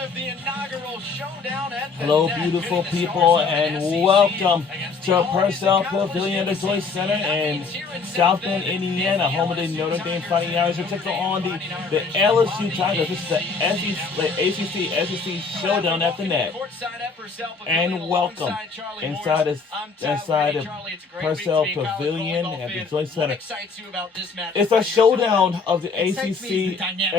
of the inaugural showdown at the Hello, net, beautiful pitting the people, stars of the and SEC welcome against to the always Purcell accomplished Pavilion at the Joyce ACC. Center That in means here in South Bend, Indiana, home of the Notre Dame Fighting Irish. We're taking on the LSU Tigers. This is the ACC SEC showdown at the net. And welcome inside Purcell Pavilion at the Joyce Center. It's a showdown of the ACC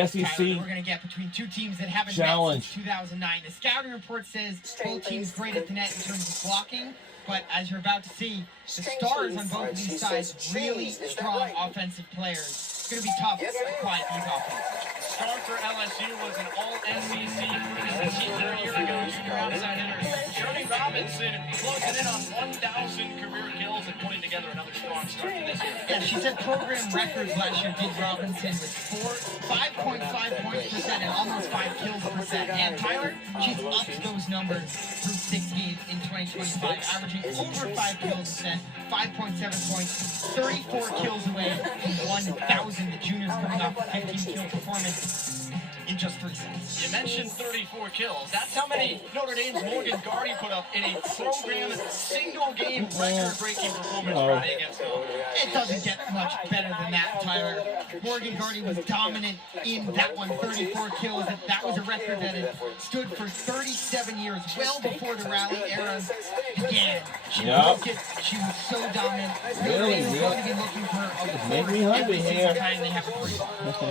SEC we're going to get between two teams that haven't met since 2009. The scouting report says both teams great at the net in terms of blocking, but as you're about to see, the stars on both of these sides really strong offensive players. It's going to be tough to quiet these offenses. Star for LSU was an all-SEC senior year ago, junior outside hitter. Journey Robinson closing in on 1,000 career kills and putting together another strong start to this year. Yeah, she set program records last year, did Robinson, with 5.5 points percent and almost 5 kills percent. And Tyler, she's upped those numbers through 6 games in 2025, averaging over 5 kills percent, 5.7 points, 34 kills away from 1,000. The juniors coming off a 15-kill performance in just 3 sets. You mentioned 34 kills. That's how many Notre Dame's Morgan Gardy put up in a program single-game record-breaking performance Friday against them. It doesn't get much better than that, Tyler. Morgan Gardy was dominant in that one, 34 kills. That was a record that had stood for 37 years, well before the rally era began. She broke it. She was so dominant. Really going to be looking for a Make me hungry here.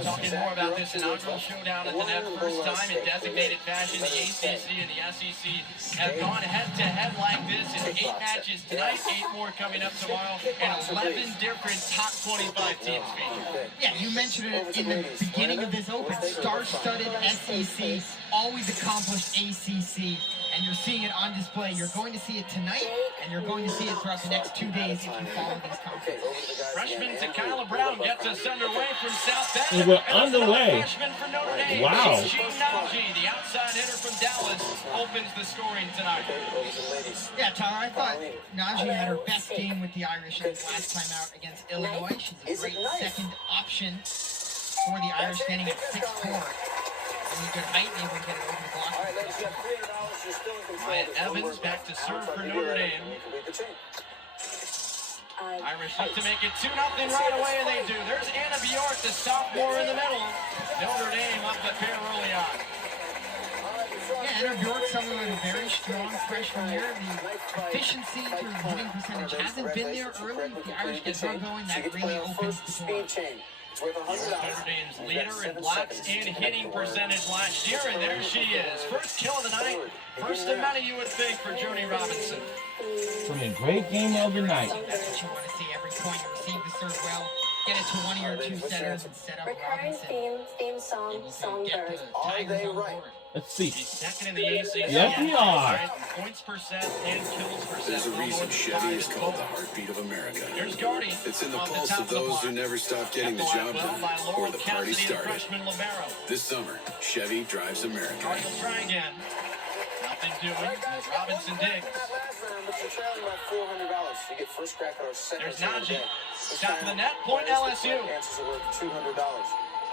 Talking more about this inaugural showdown at the net. First time in designated fashion, the ACC and the SEC have gone head-to-head like this in 8 matches tonight, 8 more coming up tomorrow, and 11 different top 25 teams featured. Yeah, you mentioned it in the beginning of this open. Star-studded SEC, always accomplished ACC, and you're seeing it on display. You're going to see it tonight, and you're going to see it throughout the next 2 days if you follow these conferences. Freshman Takala Brown gets us underway from South Bend. We're underway. Freshman for Notre Dame. Wow. Najee, the outside hitter from Dallas, opens the scoring tonight. Yeah, Tyler, I thought Najee had her best game with the Irish last time out against Illinois. She's a great second option for the Irish, standing at 6'4". Really good height, able to get it over the block. Ryan Evans back to serve for Notre Dame. Irish look to make it 2-0 right away, and they do. There's Anna Bjork, the sophomore in the middle. Notre Dame up the pair early on. Yeah, Anna Bjork, someone with a very strong freshman year. The efficiency to the hitting percentage hasn't been there early. If the Irish get her going, that really opens the door. Notre Dame's leader in blocks and hitting percentage last year, and there she is. First kill of the night, first of many you would think for Joni Robinson. It's a great game of the night. That's what you want to see every point. You receive the serve well, get it to one of your 2 setters and set up Robinson. Theme song, Songbird. Are they right? Let's see. She's second in the ACC. Yes, we are. Points percent and kills percent. There's a reason Chevy is called the heartbeat of America. Here's Gardy. It's in the pulse of those who never stop getting the job done or the party started. This summer, Chevy drives America. Gardy will try again. Nothing doing. Robinson digs. There's Najee. Top of the net. Point LSU.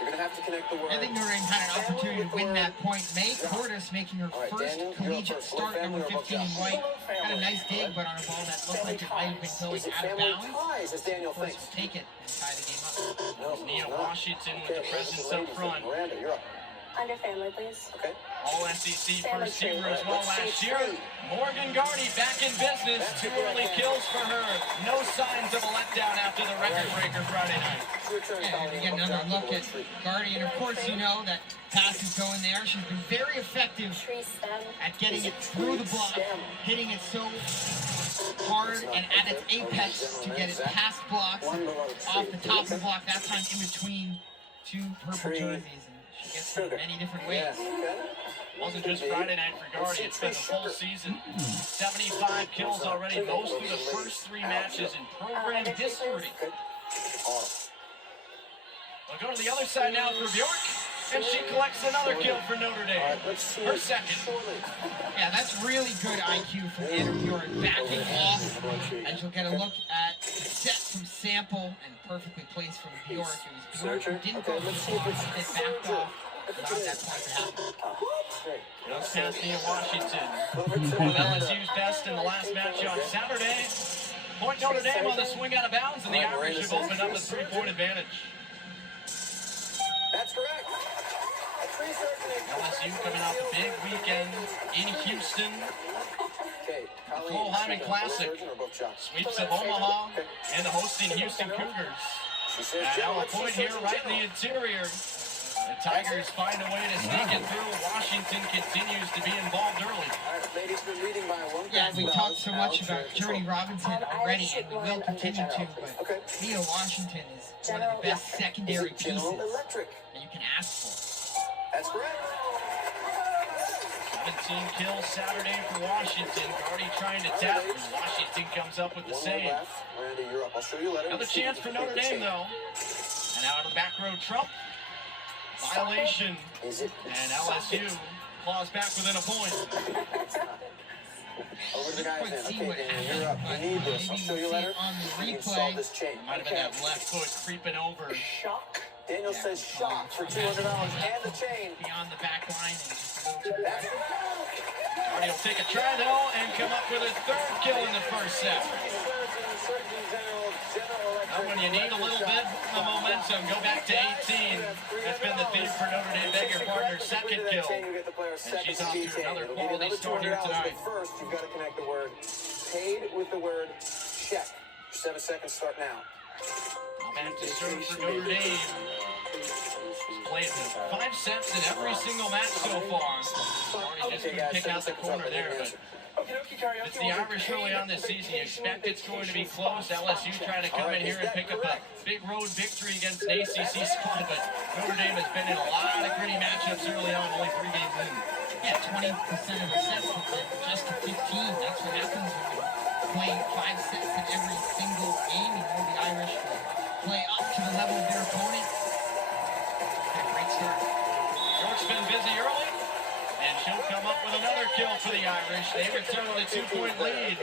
I think Notre Dame had an opportunity to win that point. May Cordes making her first collegiate start, number 15 in white. Had a nice dig, but on a ball that looked like it might have been going out of bounds. Of course, will take it and tie the game up. Nia Washington with the presence up front. Under family, please. Okay. All SEC first teamer as well last year. Morgan Gardy back in business. 2 early kills for her. No signs of a letdown after the record breaker Friday night. Yeah, we get another look at Gardy, and of course you know that pass is going there. She's been very effective at getting it through the block, hitting it so hard and at its apex to get it past blocks, off the top of the block, that time in between 2 purple jerseys. She gets it in many different ways. Wasn't just Friday night for Gardy, it's been the full season. 75 kills already, most through the first 3 matches in program history. We'll go to the other side now for Bjork, and she collects another kill for Notre Dame. Her second. Yeah, that's really good IQ from Anna Bjork, backing off, and you'll get a look at the set from Sample and perfectly placed from Bjork. It was Bjork who didn't go for the ball, it backed off, allowed that point to happen. Just past Nia Washington. One of LSU's best in the last match on Saturday. Point Notre Dame on the swing out of bounds, and the Irish have opened up a 3-point advantage. That's correct. LSU coming off a big weekend in Houston. The Flo Hyman Classic. Sweeps of Omaha and the hosting Houston Cougars. And now a point here right in the interior. The Tigers find a way to sneak it through. Washington continues to be involved early. Yeah, we talked so much about Jody Robinson already, and we will continue to, but Nia Washington is one of the best secondary pieces that you can ask for. That's correct. 17 kills Saturday for Washington. Already trying to tap. Washington comes up with the save. Another chance for Notre Dame, though. And out of the back row, Trump. Violation. And LSU claws back within a point. Couldn't see what happened, but maybe we'll see it on the replay. Might have been that left foot creeping over. Shock. Daniel says shock for $200 and the chain. Beyond the back line and just a little too aggressive. Hardy will take a try, though, and come up with a third kill in the first set. Now when you need a little bit of momentum, go back to 18. That's been the theme for Notre Dame. Beg your partner's second kill. And she's off to another quality start here tonight. First, you've got to connect the word paid with the word check. 7 seconds start now. Back to serve for Notre Dame. Played 5 sets in every single match so far. Hardy just couldn't pick out the corner there, but it's the Irish early on this season. You expect it's going to be close. LSU trying to come in here and pick up a big road victory against an ACC squad, but Notre Dame has been in a lot of gritty matchups early on, only 3 games in. Yeah, 20% of the sets have been just to 15. That's what happens when you play 5 sets in every single game. You know the Irish will play up to the level of their opponent. Great start. York's been busy early. And she'll come up with another kill for the Irish. They return with a 2-point lead.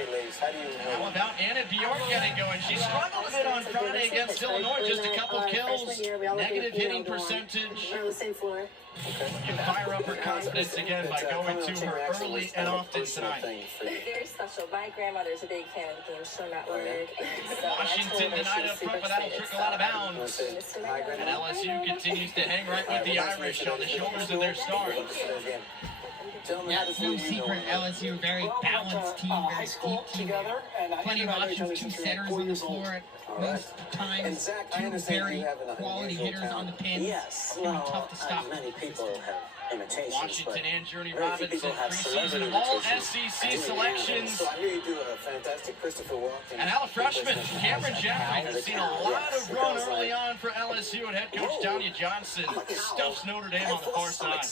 How about Anna Bjork getting going? She struggled a bit on Friday against Illinois. Just a couple kills, negative hitting percentage. You fire up her confidence again by going to her early and often tonight. Very special. My grandmother's a big fan of the game, so not learned. Washington tonight up front, but that'll trickle out of bounds. And LSU continues to hang right with the Irish on the shoulders of their stars. Yeah, it's no secret. LSU, a very balanced team, very deep team. Plenty of options, 2 setters on the floor at most times, 2 very quality hitters on the pins. It's going to be tough to stop. Washington and Jody Robinson, preseason all SEC selections. And now a freshman, Cameron Jeffrey, has seen a lot of run early on for LSU, and head coach Tanya Johnson stuffs Notre Dame on the far side.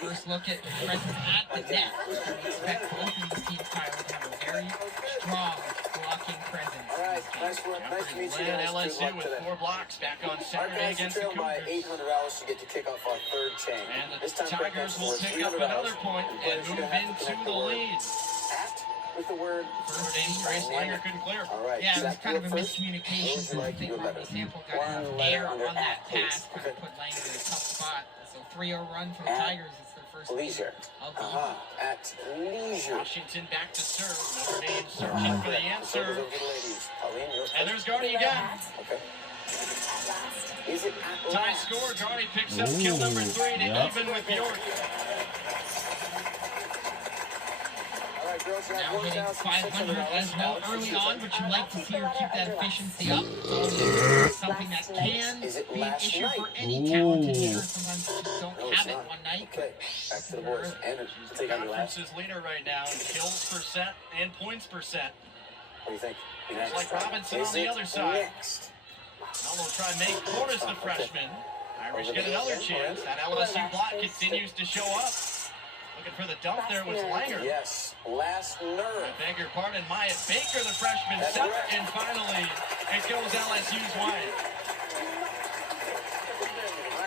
First look at the presence at the net. We expect both of these teams, Tyler, to have a very strong blocking presence. All right, nice work. Nice to meet you Led guys. LSU with 4 blocks back on Saturday against the by Cougars. $800 to get to kick off our 3rd chain. And the Tigers will pick up another point and move into the lead. With the word Notre Dame's Grace Langer couldn't clear. all right. Yeah, it was Zach, kind of a you first? miscommunication. So I think Marty Sample got enough air on that pass, kind of put Langer in a tough spot. So 3-0 run for the Tigers. It's their first Leisure. of the evening. At leisure. Washington back to serve. Notre Dame searching for the answer. Ladies. Colleen, you're And there's Gardy again. okay. Is it at Tie last? score. Gardy picks up kill number 3 to even with Bjork. All right, girls, you have Now hitting 500 as well early on, but you like to see her keep that efficiency up. Something that can be an issue for any talented hitter. Sometimes you just don't have it one night. Okay, back to the boys. Andrew, take on your last. Conference's leader right now in kills per set and points per set. What do you think? Looks like Robinson on the other side. Now they'll try and make corners the freshman. Irish get another chance. That LSU block continues to show up. Looking for the dump there was Langer. Yes, last nerve. I beg your pardon, Maya Baker, the freshman, set, and finally it goes LSU's way.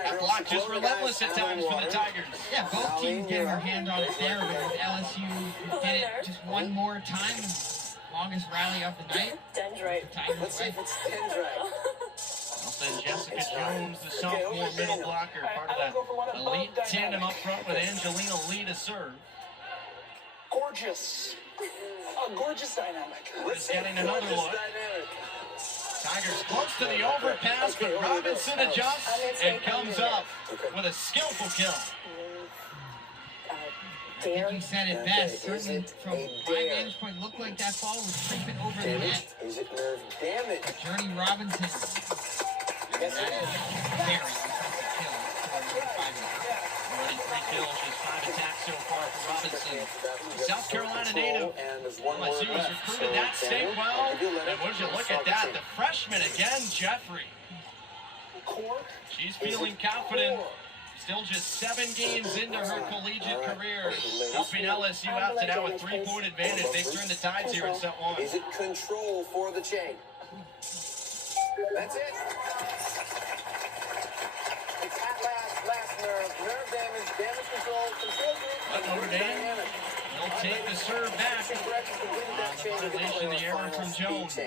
That block just relentless at times for the Tigers. Yeah, both teams getting their hand on it there, but LSU did it just one more time. Longest rally of the night. Dendrite. Tigers Let's see way. if it's Dendrite. Then Jessica Jones, the sophomore middle blocker, part of that elite tandem up front with Angelina Lee to serve. Gorgeous. A gorgeous dynamic. Just getting another look. Tigers close to the overpass, but Robinson adjusts and comes up with a skillful kill. I think you said it best. Certainly from my vantage point, looked like that ball was creeping over the net. Is it nerve damage? Journey Robinson. That is very impressive kill for number 5. Already 3 kills, just 5 attacks so far for Robinson. The South Carolina native. LSU has recruited that stake well. And would you look at that? The freshman again, Jeffrey. She's feeling confident. Still just 7 games into her collegiate career, helping LSU out to now a 3-point advantage. They've turned the tides here in set 1. Is it control for the chain? That's it. It's at last nerve damage, damage control group. But Notre Dame will take the serve back. Violation, the error from Jones.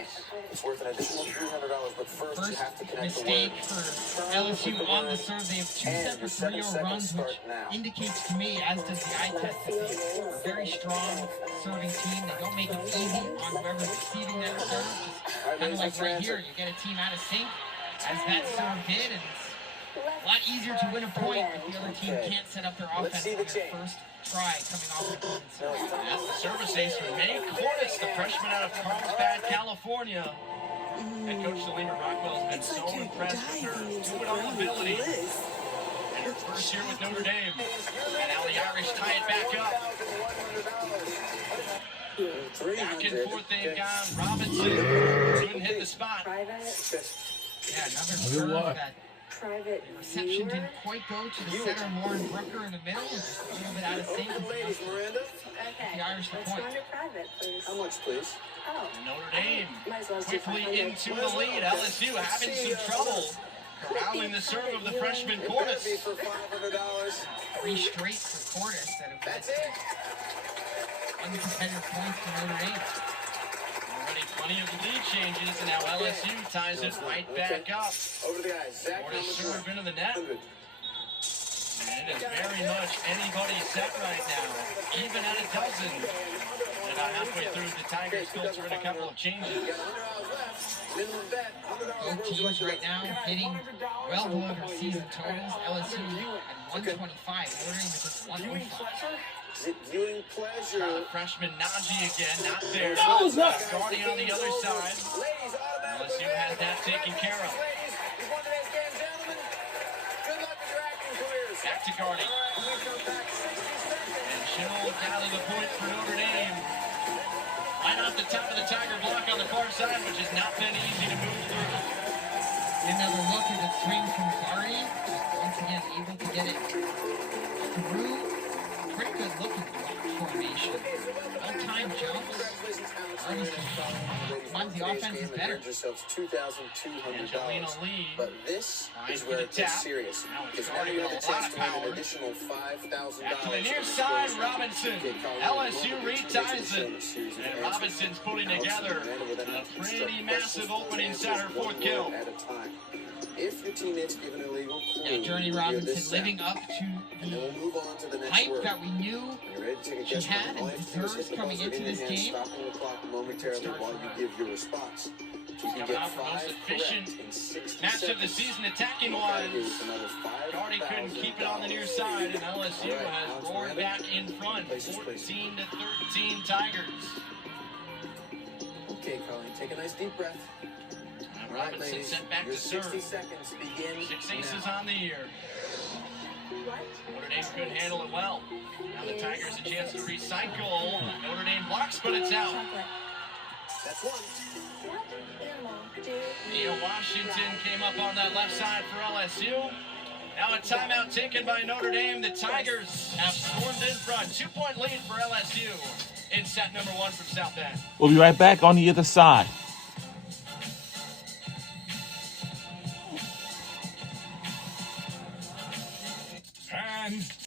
It's worth an additional $300, but first you have to connect the Mistake word. for LSU on the serve. They have 2 separate 3-0 runs, which indicates to me, as does the eye test, that they're a very strong serving team. They don't make it easy on whoever's receiving that serve. Just kind of like right here, you get a team out of sync, as that serve did, and it's a lot easier to win a point if the other team can't set up their offense on their first try coming off the opponent's serve. That's the service ace from May Cordes, the freshman out of Carlsbad, California. Head coach Selena Rockwell has been so impressed with her do-it-all ability in her first year with Notre Dame. And now the Irish tie it back up. Back and forth they've gone. Robinson couldn't hit the spot. Yeah, another serve that Private reception didn't quite go to the center, Lauren Brooker in the middle. Just a little bit out of sync. Ladies, Miranda. Okay. The Irish the Let's point. go under private, please. How much, please? Oh. Notre Dame Might as well do quickly 500. into the lead. LSU having some trouble corralling the serve of the freshman Cordes. Be for $500. 3 straight for Cordes that have That's led it. to uncompetitive points to Notre Dame. Already plenty of lead changes, and now LSU ties it right back up. Over to the guys. Zach, Cordes serve into the net. 100. And it is very much anybody's set right now, even at a dozen. And about halfway through, the Tigers filter in a couple of changes. You got $100 left. Minimum bet. $100. Both teams right now hitting well below their season totals. LSU at 125, Notre Dame at just 105. Is it viewing pleasure? The freshman Najee again, not there. No, it's not. Guarding on the other side. Ladies, automatic. LSU has that taken care of. Ladies, is one today's game, gentlemen. Good luck with your acting careers. Back to Guardy. All right, we come back 60 seconds. And she'll gather the point for Notre Dame. Right off the top of the Tiger block on the far side, which has not been easy to move through. Another look at the swing from Guardy. Once again, able to get it through. Pretty good looking block formation. Well-timed jumps. Guardy's sometimes the offense is better. Yourselves Angelina $2,200. Lee. But this Tries is for where the it gets tap. serious. Now it's Because now Guardy you with have a the lot chance of to win power. an additional $5,000. Back to the near side, Robinson. LSU reties it. And Robinson's putting together a pretty massive opening set, her 4th kill. At a time. If your teammates give an illegal clue, Yeah, Journey you hear Robinson this living sound. up to And then we'll move on to the next hype word. that we knew When you're ready to take a she guess, had all and you have to do is deserves hit the coming buzzer into in your this hand, game. stopping the clock momentarily Start while from you give your response. You can Coming get out for most 5 efficient correct in 60 match of the seconds. season attacking All you gotta do wise. is another Guardy couldn't keep it on the near side, and LSU has roared back in front, 14 to 13 Tigers. Okay, Carly, take a nice deep breath. And All right, Robinson ladies, sent back your to serve. 60 seconds begin 6 aces now. on the year. Notre Dame couldn't handle it well. Now the Tigers a chance to recycle. Notre Dame blocks, but it's out. Chocolate. That's one. What animal do Nia Washington came up on that left side for LSU. Now a timeout taken by Notre Dame. The Tigers have stormed in front. 2-point lead for LSU in set number 1 from South Bend. We'll be right back on the other side. And